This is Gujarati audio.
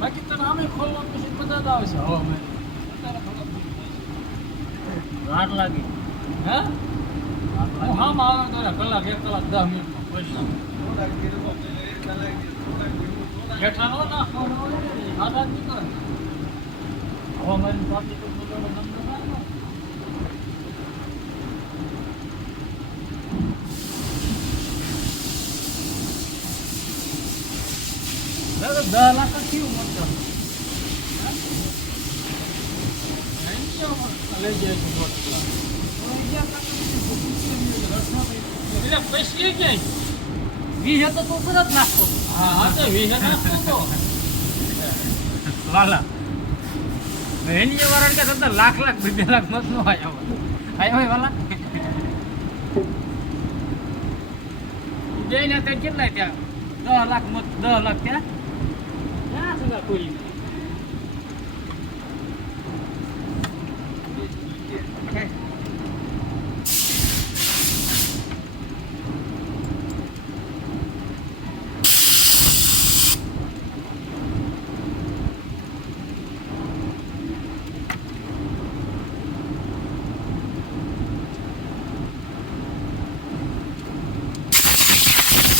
બાકી તો આમે ખોલવાનું પછી બધા જ આવે છે હવા મેં વાર લાગી હે વાર હું લાગી હામ આવે તો કલાક 1 કલાક 10 મિનિટમાં ખોલી નાખું બેઠા નો નાખવાનો આધાર નહીં કરે હવા મારી પાસે તો બધાનો નંબર ના આવે. દાદા 10 લાખ જ થયું મતલબ લઈ જાય છે 2 એટલે પૈસા ક્યાંય 20 હતો તો તરત નાખતો હા હા તો 20 નાખતો વાલા એની વારણ કે તો લાખ 2 લાખ મત નો આયો આયો વાલા જઈને તે કેટલા ત્યાં 10 લાખ મત 10 લાખ ત્યાં ક્યાં સુધા કોઈ